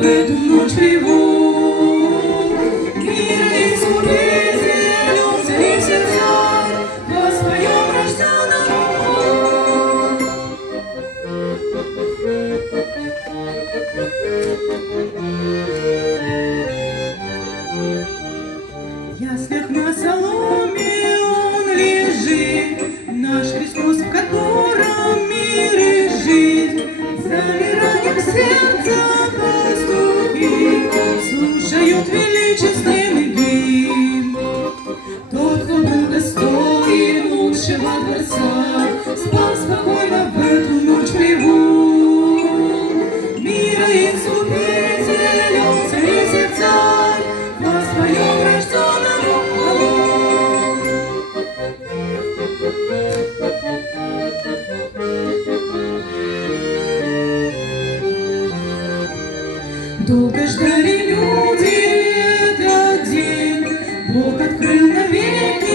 в эту ночь привел. Мир и свободе льется и сердца, воспоем рожденному. Яслях на соломе он лежит, наш Христос, в котором мир и жизнь. Замиранием сердца пастухи слушают величественный гимн. Тот, кто был достоин лучшего дворца, спал спокойно в эту ночь привул. Мира и свободе льется и сердца, воспоем рожденному хвалу. Долго ждали люди этот день, Бог открыл навеки